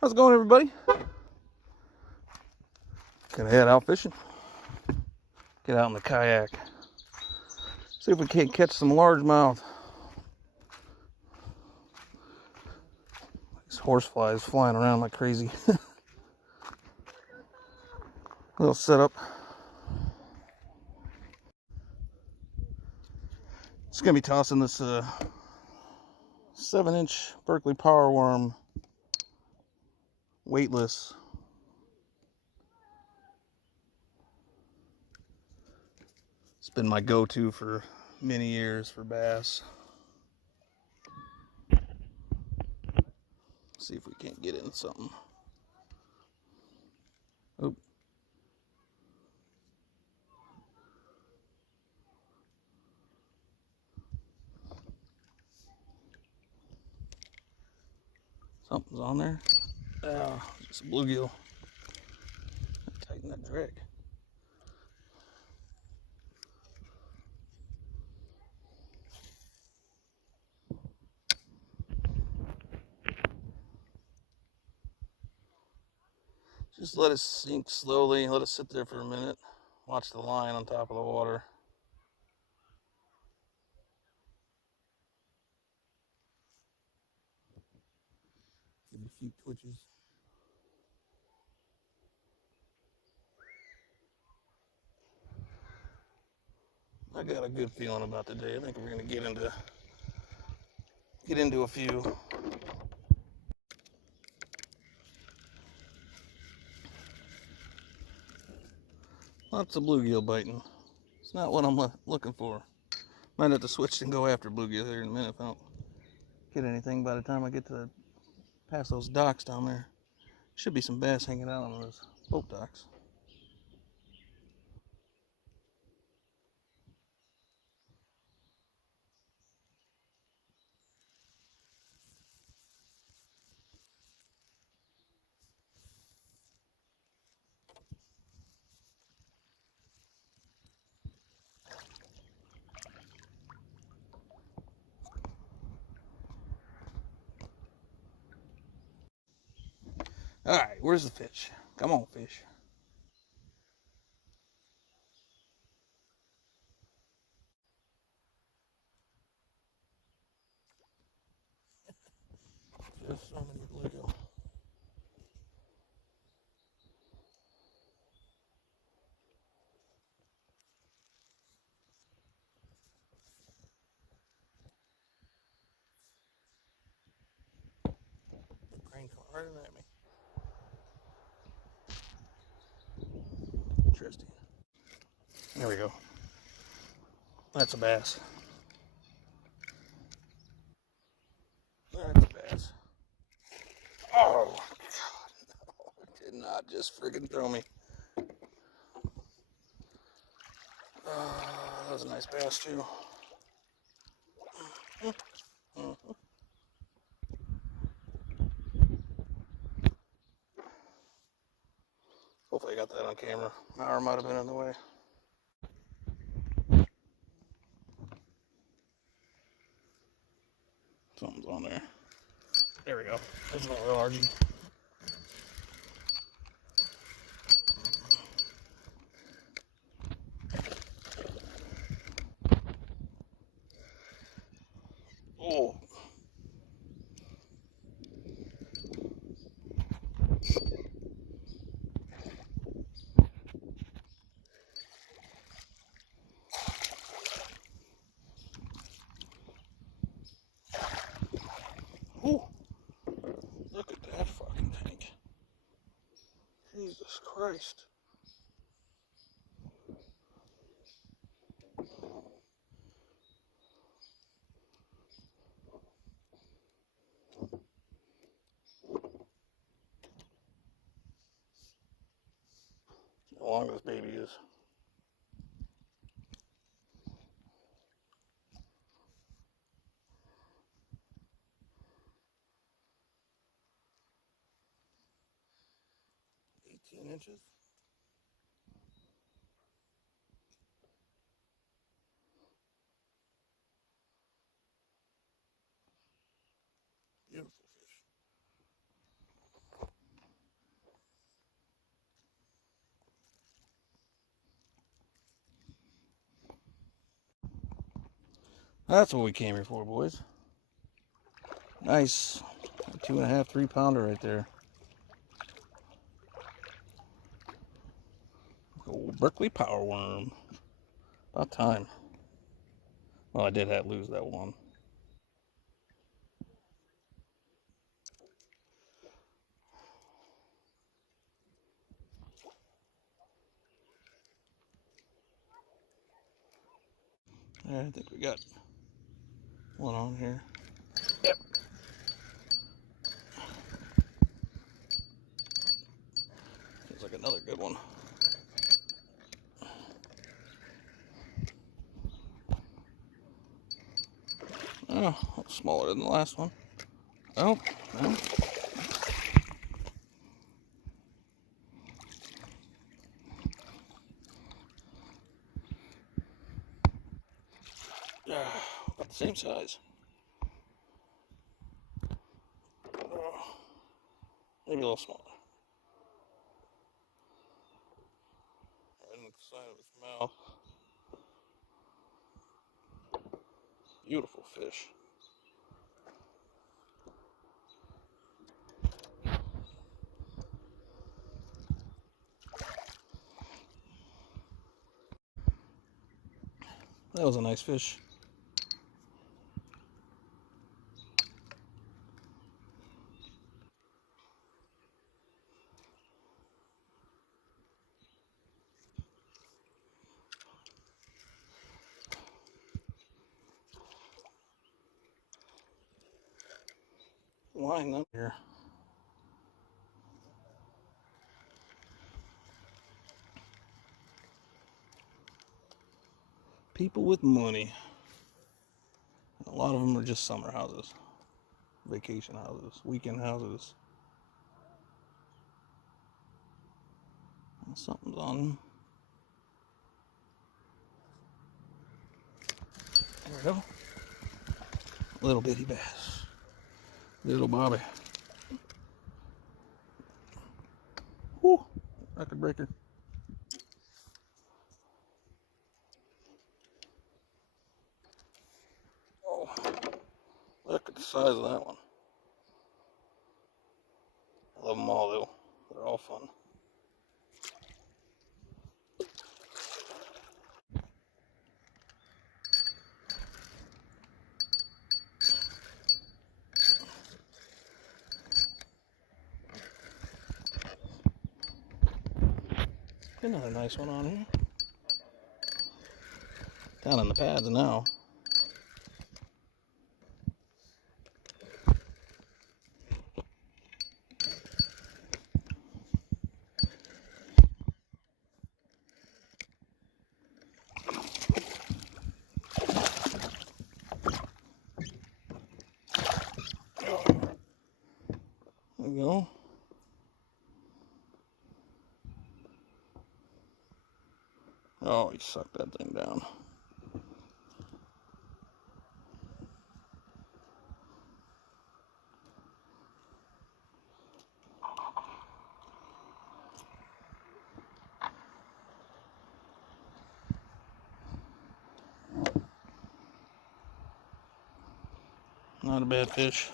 How's it going, everybody? Gonna head out fishing. Get out in the kayak. See if we can't catch some largemouth. These horseflies flying around like crazy. Little setup. Just gonna be tossing this 7-inch Berkley power worm, weightless. It's been my go-to for many years for bass. See if we can't get in something. Oh. Something's on there. Oh, just a bluegill. Tighten that drag. Just let it sink slowly. Let it sit there for a minute. Watch the line on top of the water. Give it a few twitches. I got a good feeling about today. I think we're gonna get into a few. Lots of bluegill biting. It's not what I'm looking for. Might have to switch and go after bluegill here in a minute if I don't get anything by the time I get to past those docks down there. Should be some bass hanging out on those boat docks. Alright, where's the fish? Come on, fish. Just so many bluegill. The crane come right at me. Interesting. There we go. That's a bass. That's a bass. Oh, God, no. It did not just friggin' throw me. That was a nice bass, too. Hopefully I got that on camera. My arm might have been in the way. Something's on there. There we go. There's another largie. Oh. Ooh. Look at that fucking tank. Jesus Christ. How long this baby is. Inches. Beautiful fish. That's what we came here for, boys. Nice 2.5, 3 pounder right there. Old Berkley power worm. About time. Well, I did lose that one. I think we got one on here. Yep. Feels like another good one. Oh, smaller than the last one. Oh, no. About the same size. Maybe a little smaller. Right in the side of his mouth. Beautiful fish. That was a nice fish. Line up here. People with money. A lot of them are just summer houses, vacation houses, weekend houses. Something's on them. There we go. Little bitty bass. Little Bobby. Whoo! Record breaker. Oh, look at the size of that one. I love them all though. They're all fun. Another nice one on here. Down in the pads now. There we go. Oh, he sucked that thing down. Not a bad fish.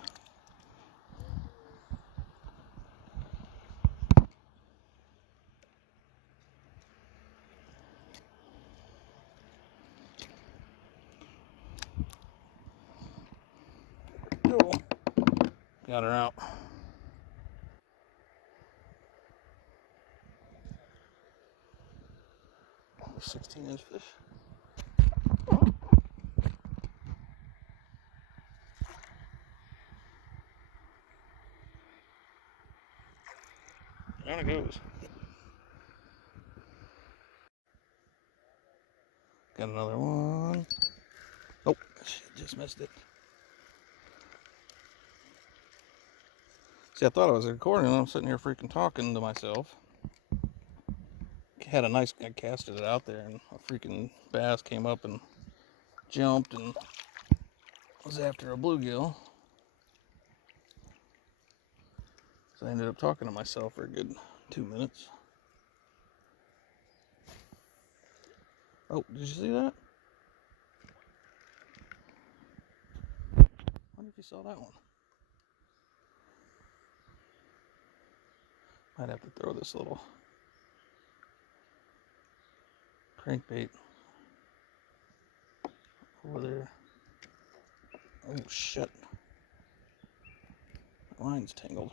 Got her out. 16-inch fish. Down it goes. Got another one. Oh, shit, just missed it. See, I thought I was recording and I'm sitting here freaking talking to myself. I casted it out there and a freaking bass came up and jumped and was after a bluegill. So I ended up talking to myself for a good 2 minutes. Oh, did you see that? if you saw that one. Might have to throw this little crankbait over there. Oh shit. The line's tangled.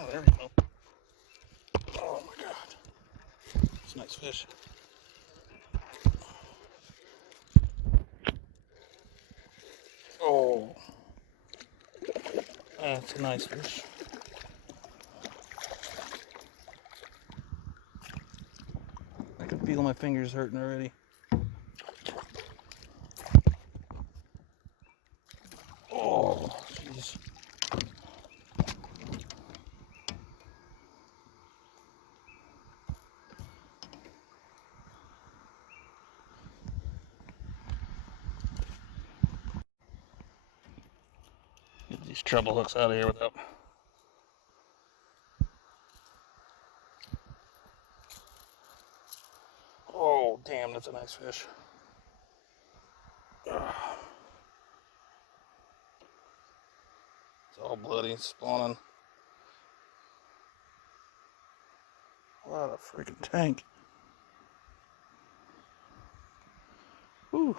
Oh, there we go. Oh my god. It's a nice fish. Oh. That's a nice fish. I can feel my fingers hurting already. Oh, jeez. Get these treble hooks out of here without. Oh, damn, that's a nice fish. It's all bloody, spawning. What a freaking tank. Whew.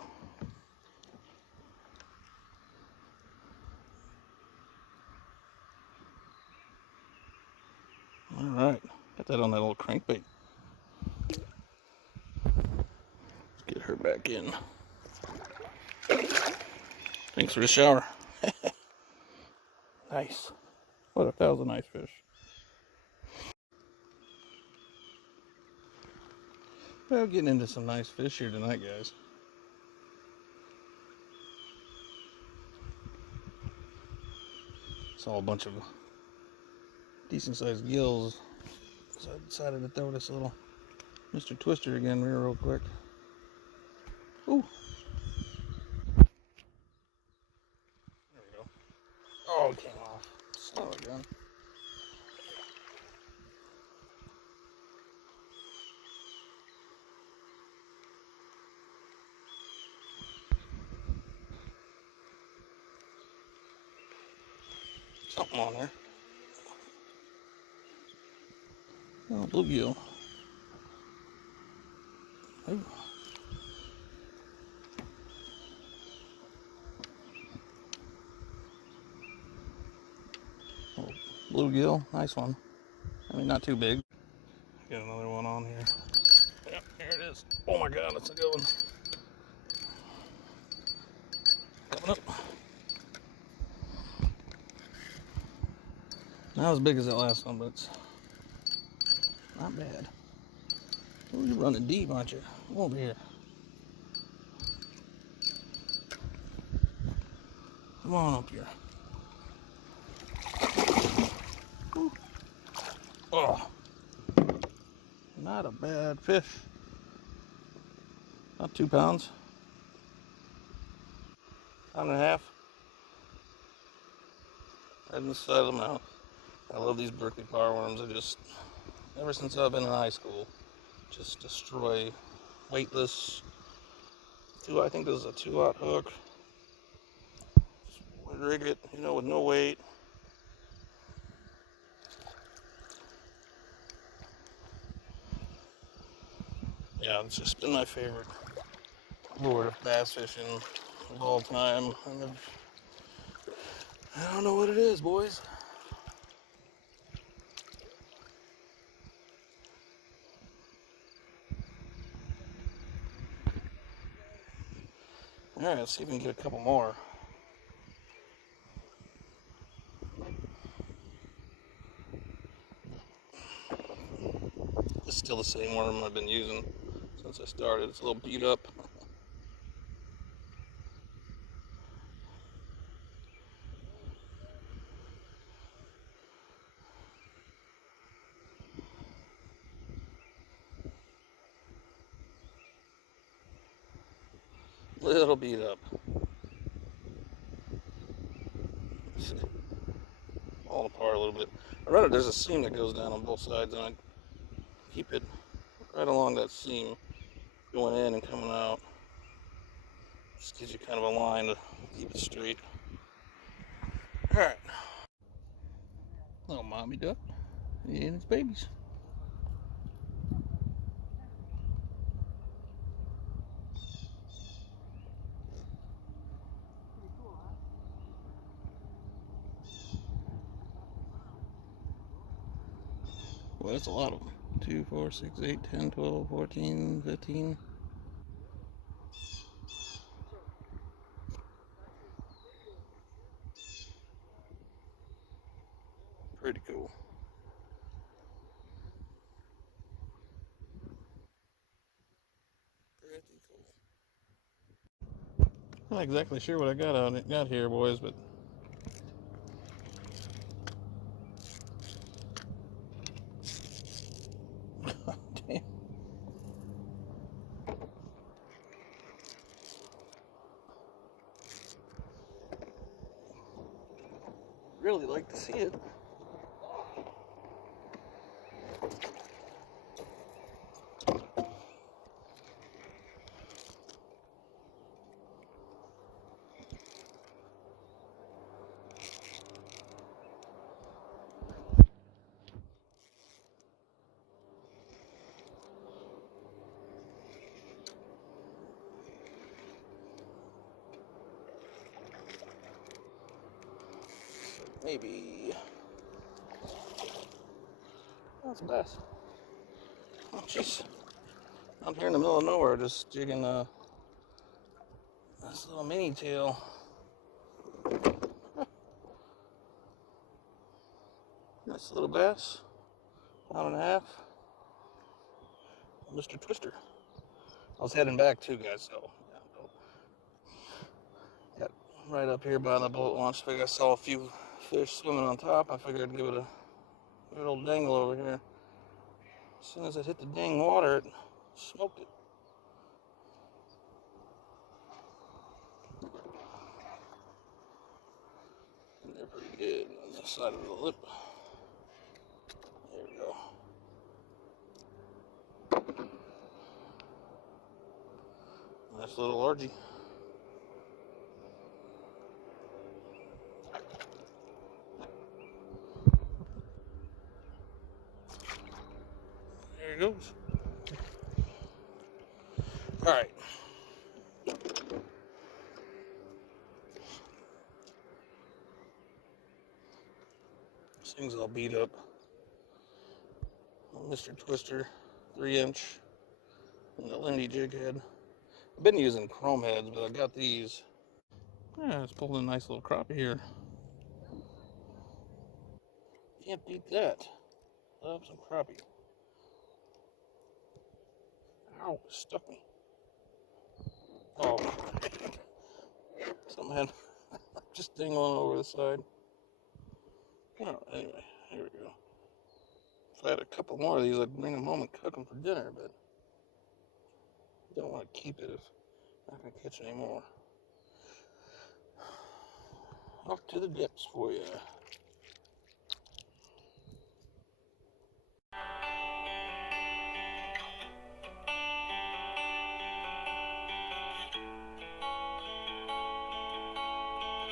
Alright, got that on that little crankbait. Let's get her back in. Thanks for the shower. Nice. That was a nice fish. Well, getting into some nice fish here tonight, guys. Saw a bunch of decent sized gills, so I decided to throw this little Mr. Twister again real quick. Ooh. There we go. Oh, it came off. Son of a gun. Something on there. Oh, bluegill. Ooh. Oh, bluegill, nice one. I mean, not too big. Get another one on here. Yep, here it is. Oh my god, that's a good one. Coming up. Not as big as that last one, but it's not bad. Oh, you're running deep, aren't you? Come over here. Come on up here. Ooh. Oh, not a bad fish. Not 2 pounds. Pound and a half. Right inside of the mouth. I love these Berkley power worms. I just, ever since I've been in high school, just destroy weightless. I think this is a 2-aught hook. Just rig it, you know, with no weight. Yeah, it's just been my favorite lure of bass fishing of all time. And I don't know what it is, boys. Alright, let's see if we can get a couple more. It's still the same worm I've been using since I started. It's a little beat up. Little beat up. All apart a little bit. I read it, there's a seam that goes down on both sides, and I keep it right along that seam, going in and coming out. Just gives you kind of a line to keep it straight. Alright. Little mommy duck and its babies. Well, that's a lot of them. 2, 4, 6, 8, 10, 12, 14, 15. Pretty cool. Pretty cool. I'm not exactly sure what I got here, boys, but damn. Really like to see it. Maybe. That's a bass. Oh, jeez. Out here in the middle of nowhere, just jigging this little mini tail. Nice little bass. Pound and a half. Mr. Twister. I was heading back too, guys, so yeah, got right up here by the boat launch. Figured I saw a few fish swimming on top. I figured I'd give it a good old dangle over here. As soon as it hit the dang water, it smoked it. And they're pretty good on this side of the lip. There we go. Nice little largie. There he goes. All right. This thing's all beat up. Mr. Twister 3-inch and the Lindy jig head. I've been using chrome heads, but I got these. Yeah, it's pulled a nice little crappie here. Can't beat that. Love some crappie. Ow, stuck me. Oh, something had just dingling over the side. Oh, anyway, here we go. If I had a couple more of these, I'd bring them home and cook them for dinner, but I don't want to keep it if I'm not going to catch any more. Off to the depths for you.